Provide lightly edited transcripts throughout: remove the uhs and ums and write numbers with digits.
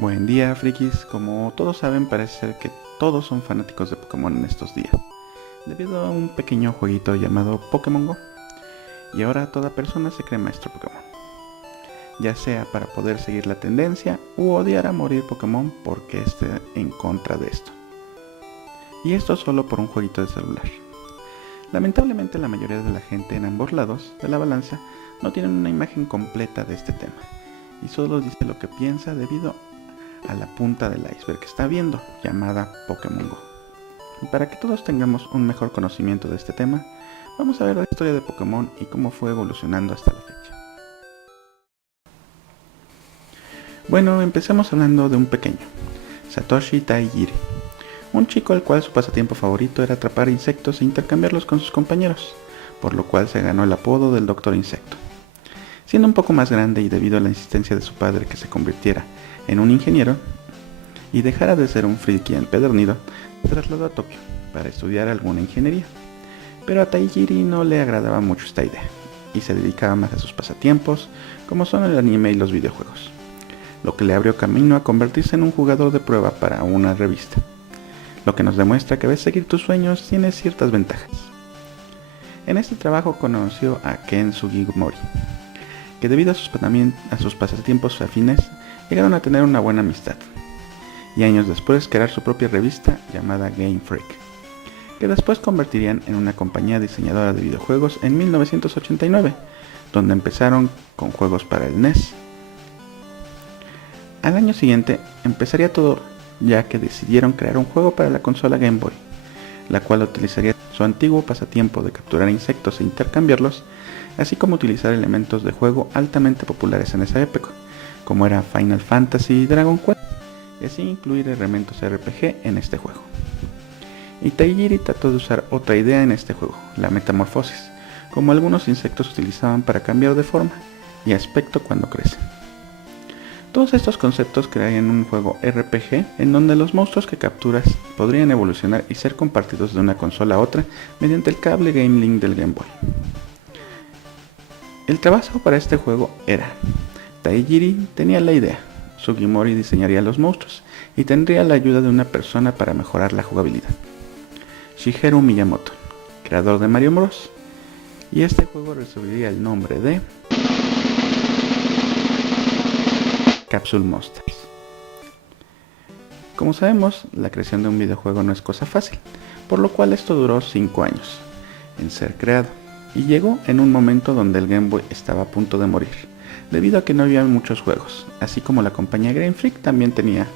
Buen día, frikis. Como todos saben, parece ser que todos son fanáticos de Pokémon en estos días, debido a un pequeño jueguito llamado Pokémon Go. Y ahora toda persona se cree maestro Pokémon, ya sea para poder seguir la tendencia u odiar a morir Pokémon porque esté en contra de esto. Y esto solo por un jueguito de celular. Lamentablemente la mayoría de la gente en ambos lados de la balanza no tienen una imagen completa de este tema, y solo dice lo que piensa debido a la punta del iceberg que está viendo, llamada Pokémon Go. Y para que todos tengamos un mejor conocimiento de este tema, vamos a ver la historia de Pokémon y cómo fue evolucionando hasta la fecha. Bueno, empecemos hablando de un pequeño, Satoshi Tajiri, un chico al cual su pasatiempo favorito era atrapar insectos e intercambiarlos con sus compañeros, por lo cual se ganó el apodo del Doctor Insecto. Siendo un poco más grande y debido a la insistencia de su padre que se convirtiera en un ingeniero y dejara de ser un friki empedernido, se trasladó a Tokio para estudiar alguna ingeniería. Pero a Tajiri no le agradaba mucho esta idea y se dedicaba más a sus pasatiempos, como son el anime y los videojuegos, lo que le abrió camino a convertirse en un jugador de prueba para una revista, lo que nos demuestra que a veces seguir tus sueños tiene ciertas ventajas. En este trabajo conoció a Ken Sugimori, que debido a sus pasatiempos afines llegaron a tener una buena amistad, y años después crear su propia revista llamada Game Freak, que después convertirían en una compañía diseñadora de videojuegos en 1989, donde empezaron con juegos para el NES. Al año siguiente empezaría todo, ya que decidieron crear un juego para la consola Game Boy, la cual utilizaría su antiguo pasatiempo de capturar insectos e intercambiarlos, así como utilizar elementos de juego altamente populares en esa época, como era Final Fantasy y Dragon Quest, y así incluir elementos RPG en este juego. Y Tajiri trató de usar otra idea en este juego, la metamorfosis, como algunos insectos utilizaban para cambiar de forma y aspecto cuando crecen. Todos estos conceptos crearían un juego RPG en donde los monstruos que capturas podrían evolucionar y ser compartidos de una consola a otra mediante el cable Game Link del Game Boy. El trabajo para este juego era: Tajiri tenía la idea, Sugimori diseñaría los monstruos y tendría la ayuda de una persona para mejorar la jugabilidad, Shigeru Miyamoto, creador de Mario Bros. Y este juego recibiría el nombre de Capsule Monsters. Como sabemos, la creación de un videojuego no es cosa fácil, por lo cual esto duró 5 años en ser creado, y llegó en un momento donde el Game Boy estaba a punto de morir, debido a que no había muchos juegos, así como la compañía Game Freak también tenía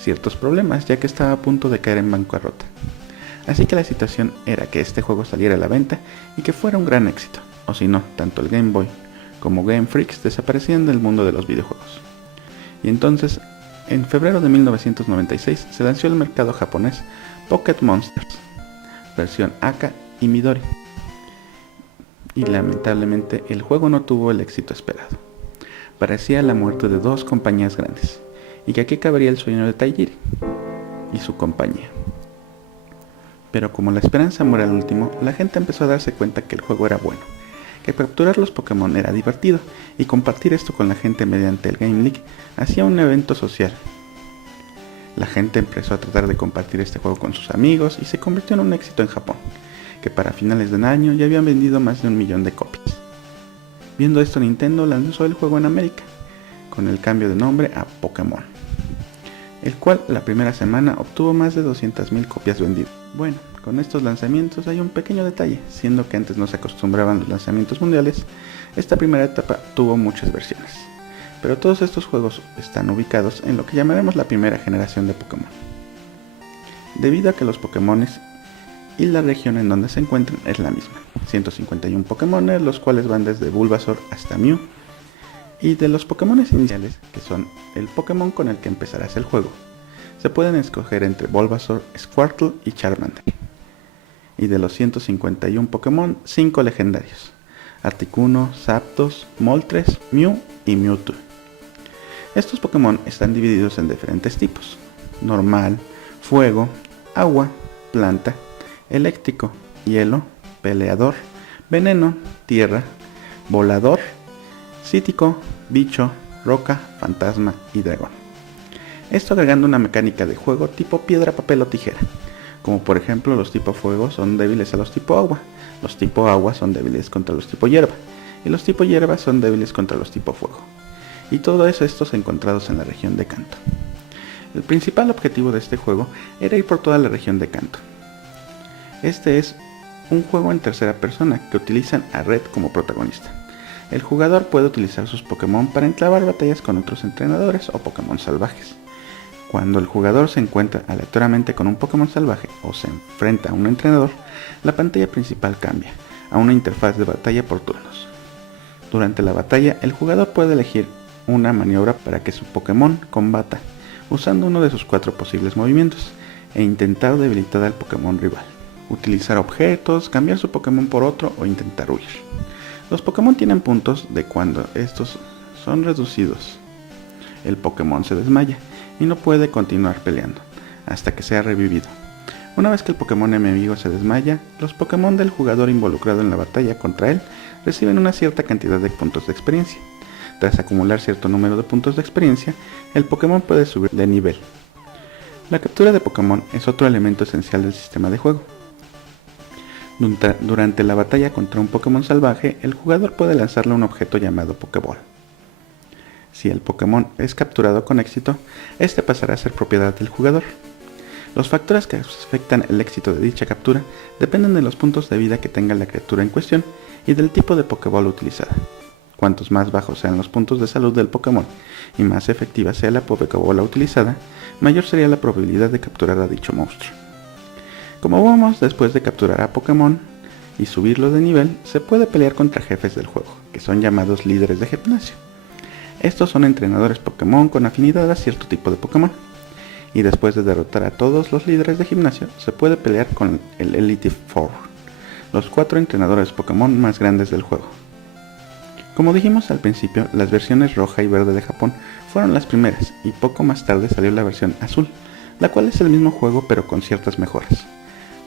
ciertos problemas, ya que estaba a punto de caer en bancarrota. Así que la situación era que este juego saliera a la venta y que fuera un gran éxito, o si no, tanto el Game Boy como Game Freaks desaparecían del mundo de los videojuegos. Y entonces, en febrero de 1996 se lanzó al mercado japonés Pocket Monsters, versión Aka y Midori, y lamentablemente el juego no tuvo el éxito esperado. Parecía la muerte de dos compañías grandes, y que aquí cabería el sueño de Tajiri y su compañía. Pero como la esperanza muere al último, la gente empezó a darse cuenta que el juego era bueno, que capturar los Pokémon era divertido, y compartir esto con la gente mediante el Game League hacía un evento social. La gente empezó a tratar de compartir este juego con sus amigos y se convirtió en un éxito en Japón, que para finales del año ya habían vendido más de 1 millón de copias. Viendo esto, Nintendo lanzó el juego en América, con el cambio de nombre a Pokémon, el cual la primera semana obtuvo más de 200.000 copias vendidas. Bueno, con estos lanzamientos hay un pequeño detalle, siendo que antes no se acostumbraban los lanzamientos mundiales, esta primera etapa tuvo muchas versiones, pero todos estos juegos están ubicados en lo que llamaremos la primera generación de Pokémon, debido a que los Pokémones y la región en donde se encuentran es la misma, 151 Pokémon, los cuales van desde Bulbasaur hasta Mew, y de los Pokémon iniciales, que son el Pokémon con el que empezarás el juego, se pueden escoger entre Bulbasaur, Squirtle y Charmander. Y de los 151 Pokémon, 5 legendarios: Articuno, Zapdos, Moltres, Mew y Mewtwo. Estos Pokémon están divididos en diferentes tipos: normal, fuego, agua, planta, eléctrico, hielo, peleador, veneno, tierra, volador, psíquico, bicho, roca, fantasma y dragón. Esto agregando una mecánica de juego tipo piedra, papel o tijera, como por ejemplo los tipo fuego son débiles a los tipo agua, los tipo agua son débiles contra los tipo hierba, y los tipo hierba son débiles contra los tipo fuego, y todos estos encontrados en la región de Kanto. El principal objetivo de este juego era ir por toda la región de Kanto. Este es un juego en tercera persona que utilizan a Red como protagonista. El jugador puede utilizar sus Pokémon para entrabar batallas con otros entrenadores o Pokémon salvajes. Cuando el jugador se encuentra aleatoriamente con un Pokémon salvaje o se enfrenta a un entrenador, la pantalla principal cambia a una interfaz de batalla por turnos. Durante la batalla, el jugador puede elegir una maniobra para que su Pokémon combata, usando uno de sus 4 posibles movimientos, e intentar debilitar al Pokémon rival. Utilizar objetos, cambiar su Pokémon por otro o intentar huir. Los Pokémon tienen puntos de cuando estos son reducidos. El Pokémon se desmaya y no puede continuar peleando hasta que sea revivido. Una vez que el Pokémon enemigo se desmaya, los Pokémon del jugador involucrado en la batalla contra él reciben una cierta cantidad de puntos de experiencia. Tras acumular cierto número de puntos de experiencia, el Pokémon puede subir de nivel. La captura de Pokémon es otro elemento esencial del sistema de juego. Durante la batalla contra un Pokémon salvaje, el jugador puede lanzarle un objeto llamado Pokéball. Si el Pokémon es capturado con éxito, este pasará a ser propiedad del jugador. Los factores que afectan el éxito de dicha captura dependen de los puntos de vida que tenga la criatura en cuestión y del tipo de Pokéball utilizada. Cuantos más bajos sean los puntos de salud del Pokémon y más efectiva sea la Pokébola utilizada, mayor sería la probabilidad de capturar a dicho monstruo. Como vemos, después de capturar a Pokémon y subirlo de nivel, se puede pelear contra jefes del juego, que son llamados líderes de gimnasio. Estos son entrenadores Pokémon con afinidad a cierto tipo de Pokémon. Y después de derrotar a todos los líderes de gimnasio, se puede pelear con el Elite Four, los 4 entrenadores Pokémon más grandes del juego. Como dijimos al principio, las versiones roja y verde de Japón fueron las primeras, y poco más tarde salió la versión azul, la cual es el mismo juego pero con ciertas mejoras.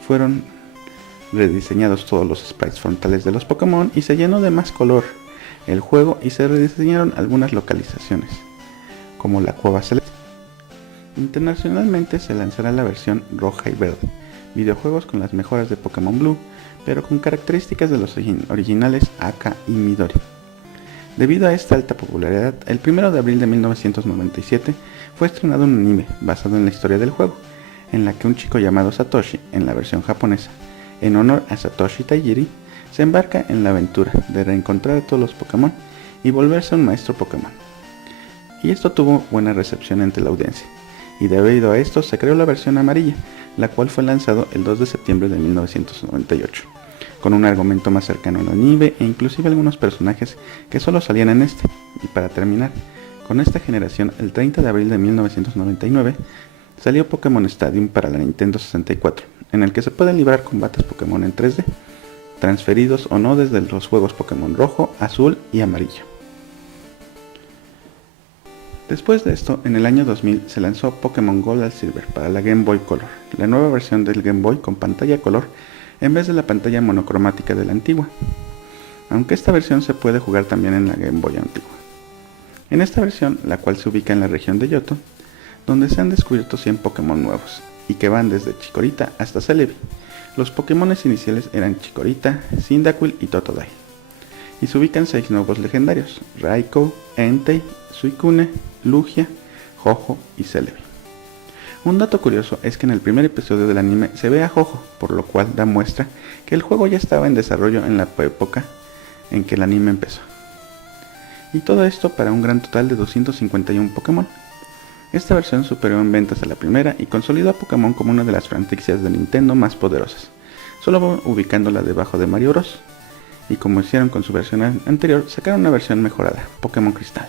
Fueron rediseñados todos los sprites frontales de los Pokémon y se llenó de más color el juego y se rediseñaron algunas localizaciones, como la Cueva Celeste. Internacionalmente se lanzará la versión roja y verde, videojuegos con las mejoras de Pokémon Blue, pero con características de los originales Aka y Midori. Debido a esta alta popularidad, el 1 de abril de 1997 fue estrenado un anime basado en la historia del juego, en la que un chico llamado Satoshi, en la versión japonesa, en honor a Satoshi Tajiri, se embarca en la aventura de reencontrar a todos los Pokémon y volverse un maestro Pokémon. Y esto tuvo buena recepción entre la audiencia, y debido a esto se creó la versión amarilla, la cual fue lanzado el 2 de septiembre de 1998, con un argumento más cercano al anime e inclusive algunos personajes que solo salían en este. Y para terminar, con esta generación, el 30 de abril de 1999, salió Pokémon Stadium para la Nintendo 64, en el que se pueden librar combates Pokémon en 3D, transferidos o no desde los juegos Pokémon rojo, azul y amarillo. Después de esto, en el año 2000 se lanzó Pokémon Gold al Silver para la Game Boy Color, la nueva versión del Game Boy con pantalla color en vez de la pantalla monocromática de la antigua, aunque esta versión se puede jugar también en la Game Boy antigua. En esta versión, la cual se ubica en la región de Johto, donde se han descubierto 100 Pokémon nuevos, y que van desde Chikorita hasta Celebi. Los Pokémones iniciales eran Chikorita, Cyndaquil y Totodile, y se ubican 6 nuevos legendarios: Raikou, Entei, Suicune, Lugia, Ho-Oh y Celebi. Un dato curioso es que en el primer episodio del anime se ve a Ho-Oh, por lo cual da muestra que el juego ya estaba en desarrollo en la época en que el anime empezó. Y todo esto para un gran total de 251 Pokémon. Esta versión superó en ventas a la primera y consolidó a Pokémon como una de las franquicias de Nintendo más poderosas, solo ubicándola debajo de Mario Bros. Y como hicieron con su versión anterior, sacaron una versión mejorada, Pokémon Cristal.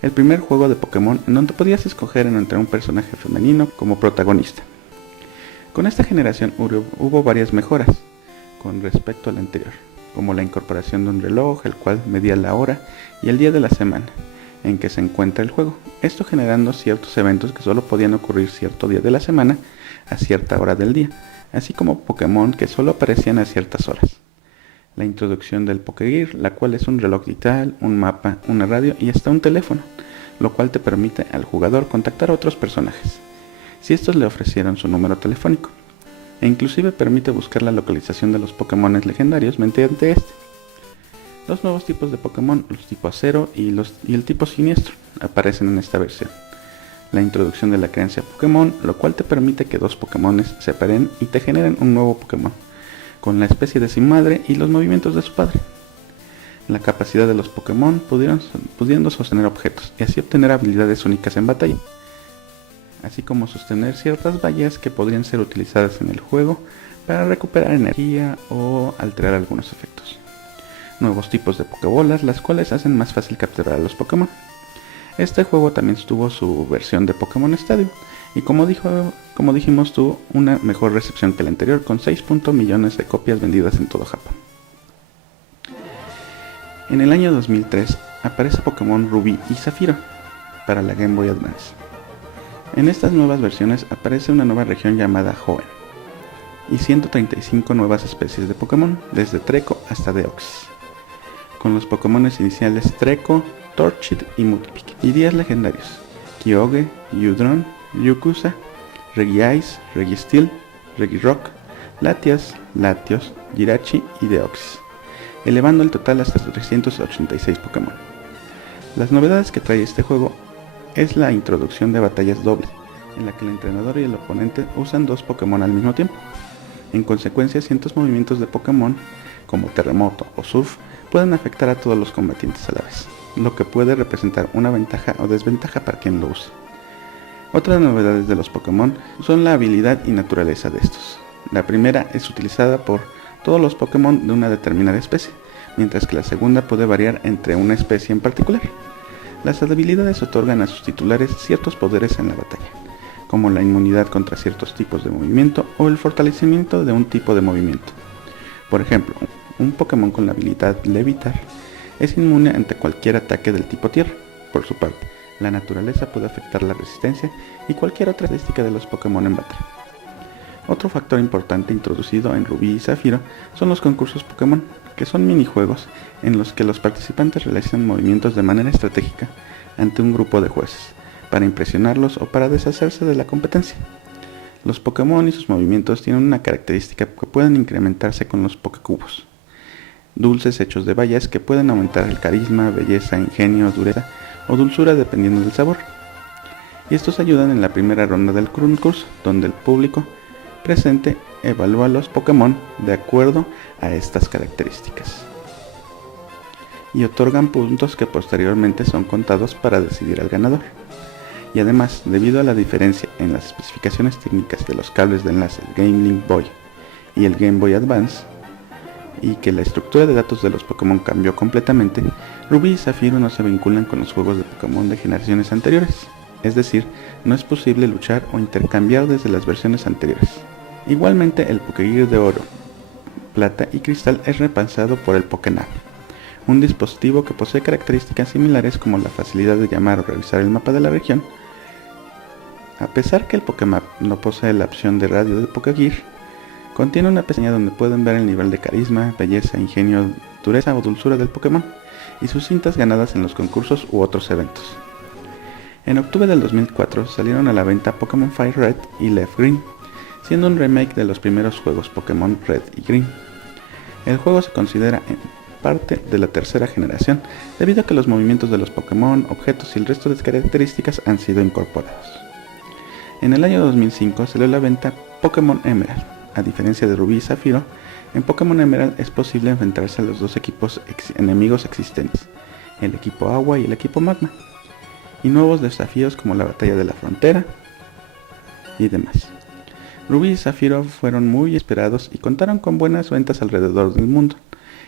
El primer juego de Pokémon en donde podías escoger entre un personaje femenino como protagonista. Con esta generación hubo varias mejoras con respecto a la anterior, como la incorporación de un reloj, el cual medía la hora y el día de la semana en que se encuentra el juego, esto generando ciertos eventos que solo podían ocurrir cierto día de la semana a cierta hora del día, así como Pokémon que solo aparecían a ciertas horas. La introducción del Pokégear, la cual es un reloj digital, un mapa, una radio y hasta un teléfono, lo cual te permite al jugador contactar a otros personajes, si estos le ofrecieron su número telefónico, e inclusive permite buscar la localización de los Pokémon legendarios mediante este. Dos nuevos tipos de Pokémon, los tipo Acero y el tipo Siniestro, aparecen en esta versión. La introducción de la creencia Pokémon, lo cual te permite que dos Pokémon se paren y te generen un nuevo Pokémon, con la especie de su madre y los movimientos de su padre. La capacidad de los Pokémon pudiendo sostener objetos y así obtener habilidades únicas en batalla, así como sostener ciertas vallas que podrían ser utilizadas en el juego para recuperar energía o alterar algunos efectos. Nuevos tipos de Pokébolas, las cuales hacen más fácil capturar a los Pokémon. Este juego también tuvo su versión de Pokémon Stadium y como dijimos tuvo una mejor recepción que la anterior, con 6 millones de copias vendidas en todo Japón. En el año 2003 aparece Pokémon Rubí y Zafiro para la Game Boy Advance. En estas nuevas versiones aparece una nueva región llamada Hoenn y 135 nuevas especies de Pokémon, desde Treecko hasta Deoxys, con los Pokémon iniciales Treecko, Torchic y Mudkip, y 10 legendarios: Kyogre, Udron, Rayquaza, Regice, Registeel, Regirock, Latias, Latios, Jirachi y Deoxys, elevando el total hasta 386 Pokémon. Las novedades que trae este juego es la introducción de batallas dobles, en la que el entrenador y el oponente usan dos Pokémon al mismo tiempo. En consecuencia, ciertos movimientos de Pokémon, como Terremoto o Surf, pueden afectar a todos los combatientes a la vez, lo que puede representar una ventaja o desventaja para quien lo use. Otras novedades de los Pokémon son la habilidad y naturaleza de estos. La primera es utilizada por todos los Pokémon de una determinada especie, mientras que la segunda puede variar entre una especie en particular. Las habilidades otorgan a sus titulares ciertos poderes en la batalla, como la inmunidad contra ciertos tipos de movimiento o el fortalecimiento de un tipo de movimiento. Por ejemplo, un Pokémon con la habilidad Levitar es inmune ante cualquier ataque del tipo Tierra. Por su parte, la naturaleza puede afectar la resistencia y cualquier otra estadística de los Pokémon en batalla. Otro factor importante introducido en Rubí y Zafiro son los concursos Pokémon, que son minijuegos en los que los participantes realizan movimientos de manera estratégica ante un grupo de jueces, para impresionarlos o para deshacerse de la competencia. Los Pokémon y sus movimientos tienen una característica que pueden incrementarse con los Pokécubos, dulces hechos de bayas que pueden aumentar el carisma, belleza, ingenio, dureza o dulzura dependiendo del sabor. Y estos ayudan en la primera ronda del concurso, donde el público presente evalúa los Pokémon de acuerdo a estas características y otorgan puntos que posteriormente son contados para decidir al ganador. Y además, debido a la diferencia en las especificaciones técnicas de los cables de enlace Game Link Boy y el Game Boy Advance, y que la estructura de datos de los Pokémon cambió completamente, Rubí y Zafiro no se vinculan con los juegos de Pokémon de generaciones anteriores, es decir, no es posible luchar o intercambiar desde las versiones anteriores. Igualmente, el Pokégear de oro, plata y cristal es reemplazado por el Pokénav, un dispositivo que posee características similares como la facilidad de llamar o revisar el mapa de la región. A pesar que el Pokémap no posee la opción de radio del Pokégear, contiene una pestaña donde pueden ver el nivel de carisma, belleza, ingenio, dureza o dulzura del Pokémon y sus cintas ganadas en los concursos u otros eventos. En octubre del 2004 salieron a la venta Pokémon Fire Red y Leaf Green, siendo un remake de los primeros juegos Pokémon Red y Green. El juego se considera en parte de la tercera generación, debido a que los movimientos de los Pokémon, objetos y el resto de características han sido incorporados. En el año 2005 salió a la venta Pokémon Emerald. A diferencia de Rubí y Zafiro, en Pokémon Emerald es posible enfrentarse a los dos equipos enemigos existentes, el equipo Agua y el equipo Magma, y nuevos desafíos como la Batalla de la Frontera y demás. Rubí y Zafiro fueron muy esperados y contaron con buenas ventas alrededor del mundo,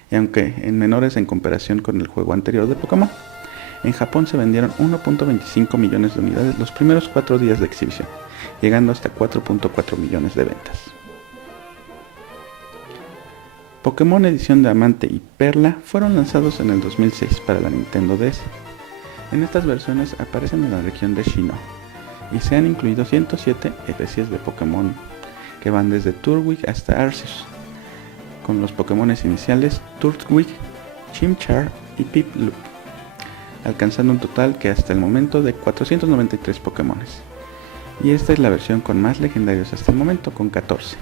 y aunque en menores en comparación con el juego anterior de Pokémon. En Japón se vendieron 1.25 millones de unidades los primeros 4 días de exhibición, llegando hasta 4.4 millones de ventas. Pokémon Edición Diamante y Perla fueron lanzados en el 2006 para la Nintendo DS. En estas versiones aparecen en la región de Sinnoh, y se han incluido 107 especies de Pokémon que van desde Turtwig hasta Arceus, con los Pokémon iniciales Turtwig, Chimchar y Piplup. alcanzando un total que hasta el momento de 493 Pokémones. Y esta es la versión con más legendarios hasta el momento, con 14.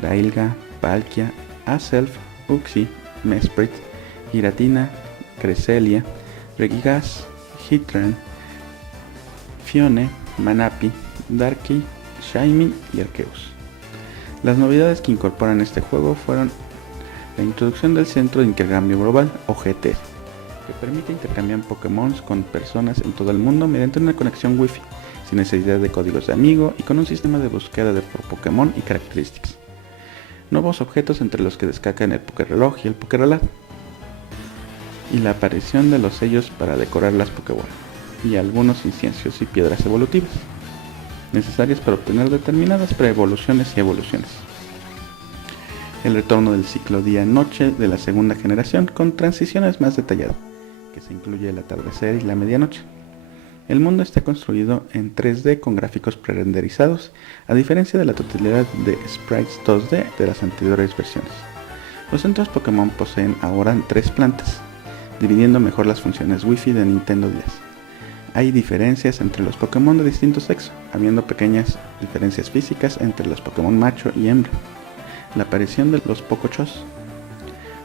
Dailga, Palkia, Azelf, Uxie, Mesprit, Giratina, Cresselia, Regigas, Heatran, Phione, Manapi, Darkey, Shaymin y Arceus. Las novedades que incorporan este juego fueron la introducción del Centro de Intercambio Global, o GT, que permite intercambiar Pokémon con personas en todo el mundo mediante una conexión Wi-Fi, sin necesidad de códigos de amigo y con un sistema de búsqueda por Pokémon y características. Nuevos objetos entre los que destacan el Pokéreloj y el Pokérelad, y la aparición de los sellos para decorar las Pokéball, y algunos inciensos y piedras evolutivas, necesarias para obtener determinadas preevoluciones y evoluciones. El retorno del ciclo día-noche de la segunda generación con transiciones más detalladas, que se incluye el atardecer y la medianoche. El mundo está construido en 3D con gráficos prerenderizados, a diferencia de la totalidad de sprites 2D de las anteriores versiones. Los centros Pokémon poseen ahora 3 plantas, dividiendo mejor las funciones Wi-Fi de Nintendo 10. Hay diferencias entre los Pokémon de distinto sexo, habiendo pequeñas diferencias físicas entre los Pokémon macho y hembra. La aparición de los Pocochos,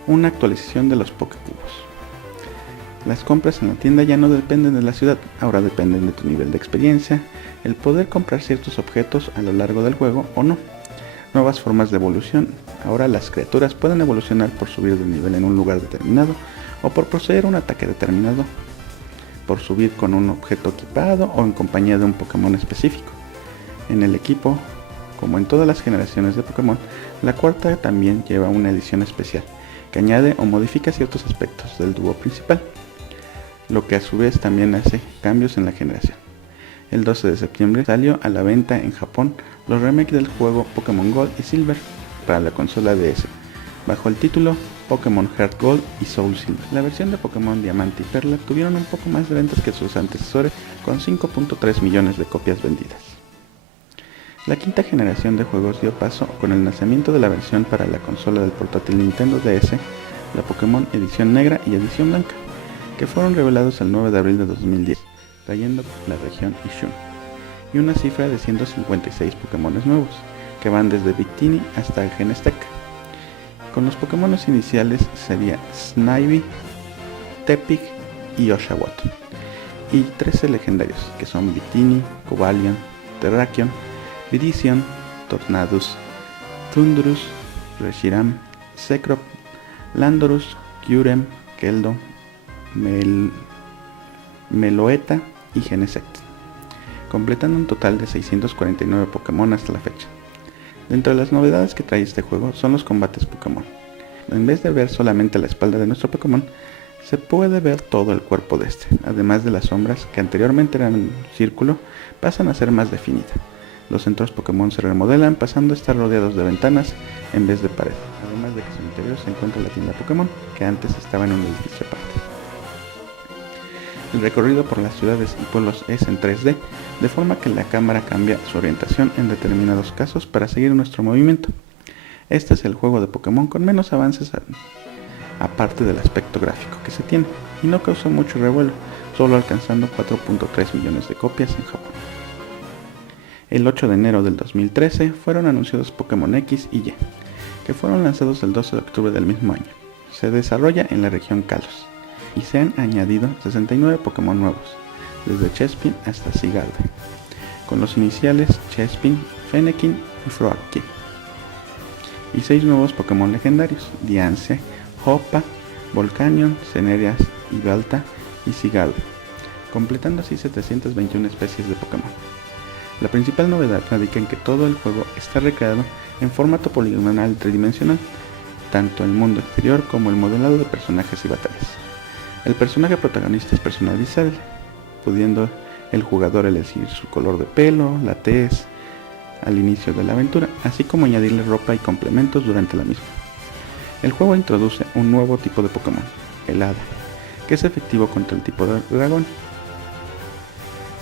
una actualización de los Pokecubos. Las compras en la tienda ya no dependen de la ciudad, ahora dependen de tu nivel de experiencia, el poder comprar ciertos objetos a lo largo del juego o no. Nuevas formas de evolución, ahora las criaturas pueden evolucionar por subir de nivel en un lugar determinado o por poseer un ataque determinado, por subir con un objeto equipado o en compañía de un Pokémon específico. En el equipo, como en todas las generaciones de Pokémon, la cuarta también lleva una edición especial, que añade o modifica ciertos aspectos del dúo principal, lo que a su vez también hace cambios en la generación. El 12 de septiembre salió a la venta en Japón los remakes del juego Pokémon Gold y Silver para la consola DS, bajo el título Pokémon Heart Gold y Soul Silver. La versión de Pokémon Diamante y Perla tuvieron un poco más de ventas que sus antecesores, con 5.3 millones de copias vendidas. La quinta generación de juegos dio paso con el lanzamiento de la versión para la consola del portátil Nintendo DS, la Pokémon Edición Negra y Edición Blanca, que fueron revelados el 9 de abril de 2010, trayendo la región Ishun, y una cifra de 156 Pokémon nuevos, que van desde Victini hasta Genesect. Con los Pokémon iniciales sería Snivy, Tepig y Oshawott, y 13 legendarios, que son Victini, Cobalion, Terrakion, Virizion, Tornadus, Thundurus, Reshiram, Zekrom, Landorus, Kyurem, Keldeo, Meloetta y Genesect, completando un total de 649 Pokémon hasta la fecha. Dentro de las novedades que trae este juego son los combates Pokémon. En vez de ver solamente la espalda de nuestro Pokémon, se puede ver todo el cuerpo de este, además de las sombras que anteriormente eran un círculo, pasan a ser más definidas. Los centros Pokémon se remodelan pasando a estar rodeados de ventanas en vez de pared, además de que en su interior se encuentra la tienda Pokémon, que antes estaba en un edificio aparte. El recorrido por las ciudades y pueblos es en 3D, de forma que la cámara cambia su orientación en determinados casos para seguir nuestro movimiento. Este es el juego de Pokémon con menos avances aparte del aspecto gráfico que se tiene, y no causó mucho revuelo, solo alcanzando 4.3 millones de copias en Japón. El 8 de enero del 2013 fueron anunciados Pokémon X y Y, que fueron lanzados el 12 de octubre del mismo año. Se desarrolla en la región Kalos, y se han añadido 69 Pokémon nuevos, desde Chespin hasta Sigalde, con los iniciales Chespin, Fennekin y Froakie, y 6 nuevos Pokémon legendarios, Diancie, Hoopa, Volcanion, Cenerias, Yveltal y Sigalde, completando así 721 especies de Pokémon. La principal novedad radica en que todo el juego está recreado en formato poligonal tridimensional, tanto el mundo exterior como el modelado de personajes y batallas. El personaje protagonista es personalizable, pudiendo el jugador elegir su color de pelo, la tez al inicio de la aventura, así como añadirle ropa y complementos durante la misma. El juego introduce un nuevo tipo de Pokémon, el Hada, que es efectivo contra el tipo de dragón.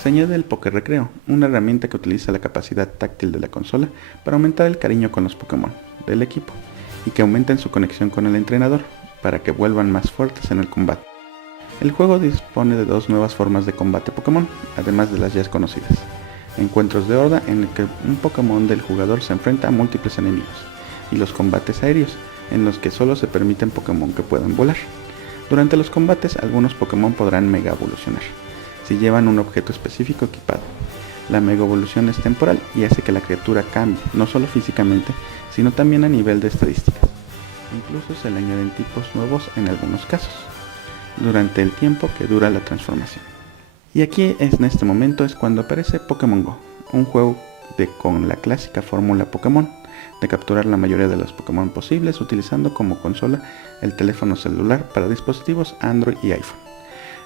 Se añade el Poké-Recreo, una herramienta que utiliza la capacidad táctil de la consola para aumentar el cariño con los Pokémon del equipo y que aumenten su conexión con el entrenador para que vuelvan más fuertes en el combate. El juego dispone de dos nuevas formas de combate Pokémon, además de las ya conocidas. Encuentros de horda en el que un Pokémon del jugador se enfrenta a múltiples enemigos, y los combates aéreos, en los que solo se permiten Pokémon que puedan volar. Durante los combates, algunos Pokémon podrán Mega Evolucionar, si llevan un objeto específico equipado. La Mega Evolución es temporal y hace que la criatura cambie, no solo físicamente, sino también a nivel de estadísticas. Incluso se le añaden tipos nuevos en algunos casos, durante el tiempo que dura la transformación. Y aquí en este momento es cuando aparece Pokémon Go, un juego con la clásica fórmula Pokémon, de capturar la mayoría de los Pokémon posibles utilizando como consola el teléfono celular para dispositivos Android y iPhone.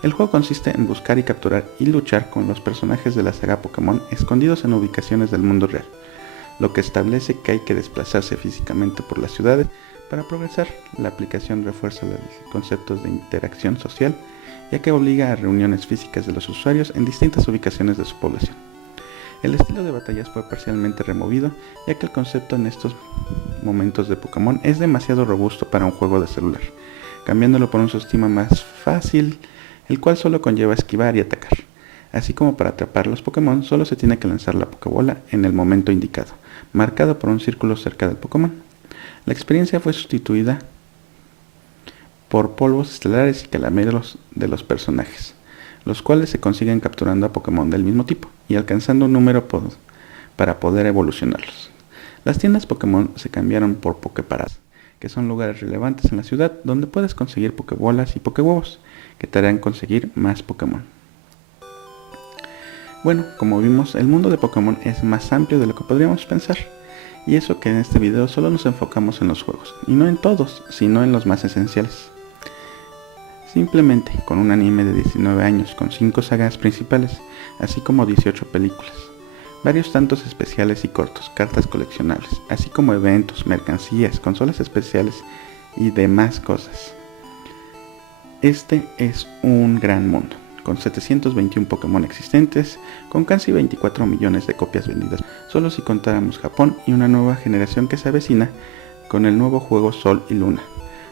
El juego consiste en buscar y capturar y luchar con los personajes de la saga Pokémon escondidos en ubicaciones del mundo real, lo que establece que hay que desplazarse físicamente por las ciudades para progresar. La aplicación refuerza los conceptos de interacción social, ya que obliga a reuniones físicas de los usuarios en distintas ubicaciones de su población. El estilo de batallas fue parcialmente removido, ya que el concepto en estos momentos de Pokémon es demasiado robusto para un juego de celular, cambiándolo por un sistema más fácil, el cual solo conlleva esquivar y atacar. Así como para atrapar los Pokémon, solo se tiene que lanzar la Pokébola en el momento indicado, marcado por un círculo cerca del Pokémon. La experiencia fue sustituida por polvos estelares y calameros de los personajes, los cuales se consiguen capturando a Pokémon del mismo tipo y alcanzando un número para poder evolucionarlos. Las tiendas Pokémon se cambiaron por Poképaradas, que son lugares relevantes en la ciudad donde puedes conseguir Pokébolas y Pokéhuevos, que te harán conseguir más Pokémon. Bueno, como vimos, el mundo de Pokémon es más amplio de lo que podríamos pensar, y eso que en este video solo nos enfocamos en los juegos, y no en todos, sino en los más esenciales. Simplemente con un anime de 19 años con 5 sagas principales, así como 18 películas, varios tantos especiales y cortos, cartas coleccionables, así como eventos, mercancías, consolas especiales y demás cosas. Este es un gran mundo, con 721 Pokémon existentes, con casi 24 millones de copias vendidas, solo si contáramos Japón, y una nueva generación que se avecina con el nuevo juego Sol y Luna.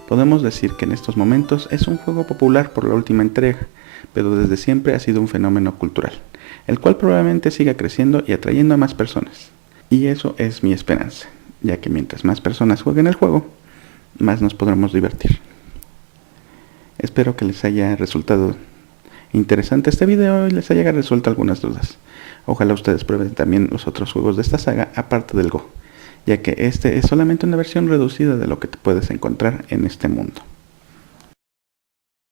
Podemos decir que en estos momentos es un juego popular por la última entrega, pero desde siempre ha sido un fenómeno cultural, el cual probablemente siga creciendo y atrayendo a más personas. Y eso es mi esperanza, ya que mientras más personas jueguen el juego, más nos podremos divertir. Espero que les haya resultado interesante este video y les haya resuelto algunas dudas. Ojalá ustedes prueben también los otros juegos de esta saga aparte del Go, ya que este es solamente una versión reducida de lo que te puedes encontrar en este mundo.